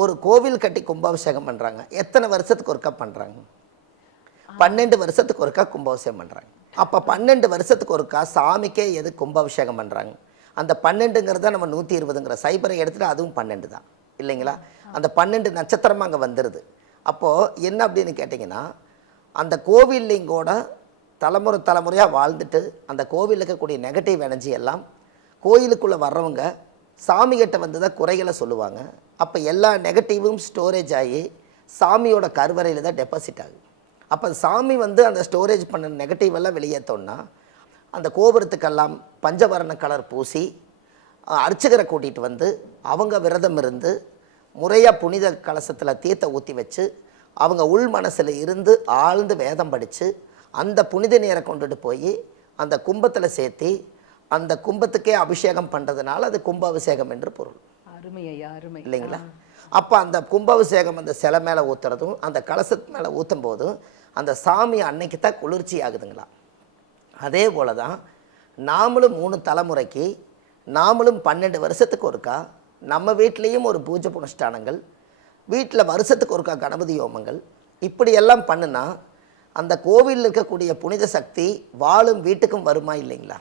ஒரு கோவில் கட்டி கும்பாபிஷேகம் பண்ணுறாங்க. எத்தனை வருஷத்துக்கு ஒருக்கா பண்ணுறாங்க? 12 வருஷத்துக்கு ஒருக்கா கும்பாபிஷேகம் பண்ணுறாங்க. அப்போ 12 வருஷத்துக்கு ஒருக்கா சாமிக்கே எது கும்பாபிஷேகம் பண்ணுறாங்க? அந்த 12ங்கிறத நம்ம 120ங்கிற சைபரை எடுத்துகிட்டு அதுவும் 12 தான் இல்லைங்களா? அந்த 12 நட்சத்திரமாக அங்கே வந்துடுது. அப்போது என்ன அப்படின்னு கேட்டிங்கன்னா, அந்த கோவில்லையும் கூட தலைமுறையாக வாழ்ந்துட்டு அந்த கோவிலில் இருக்கக்கூடிய நெகட்டிவ் எனர்ஜி எல்லாம் கோயிலுக்குள்ளே வர்றவங்க சாமிகிட்ட வந்து தான் குறைகளை சொல்லுவாங்க. அப்போ எல்லா நெகட்டிவும் ஸ்டோரேஜ் ஆகி சாமியோட கருவறையில் தான் டெபாசிட் ஆகுது. அப்போ சாமி வந்து அந்த ஸ்டோரேஜ் பண்ண நெகட்டிவ் எல்லாம் வெளியேற்றோன்னா அந்த கோபுரத்துக்கெல்லாம் பஞ்சவர்ண கலர் பூசி அர்ச்சகரை கூட்டிகிட்டு வந்து அவங்க விரதம் இருந்து முறையாக புனித கலசத்தில் தீர்த்தை ஊற்றி வச்சு அவங்க உள் மனசில் இருந்து ஆழ்ந்து வேதம் படித்து அந்த புனித நீரை கொண்டுட்டு போய் அந்த கும்பத்தில் சேர்த்தி அந்த கும்பத்துக்கே அபிஷேகம் பண்ணுறதுனால அது கும்பாபிஷேகம் என்று பொருள். அருமை இல்லைங்களா? அப்போ அந்த கும்பாபிஷேகம் அந்த சிலை மேலே ஊற்றுறதும் அந்த கலசத்து மேலே ஊற்றும் போதும் அந்த சாமி அன்னைக்கு தான் குளிர்ச்சி ஆகுதுங்களா. அதே போல் தான் நாமளும் 3 தலைமுறைக்கு நாமளும் 12 வருஷத்துக்கு ஒருக்கா நம்ம வீட்லேயும் ஒரு பூஜை புனஸ்தானங்கள், வீட்டில் வருஷத்துக்கு ஒருக்கா கணபதி ஹோமங்கள் இப்படியெல்லாம் பண்ணுனா அந்த கோவிலில் இருக்கக்கூடிய புனித சக்தி வாழும் வீட்டுக்கும் வருமா இல்லைங்களா?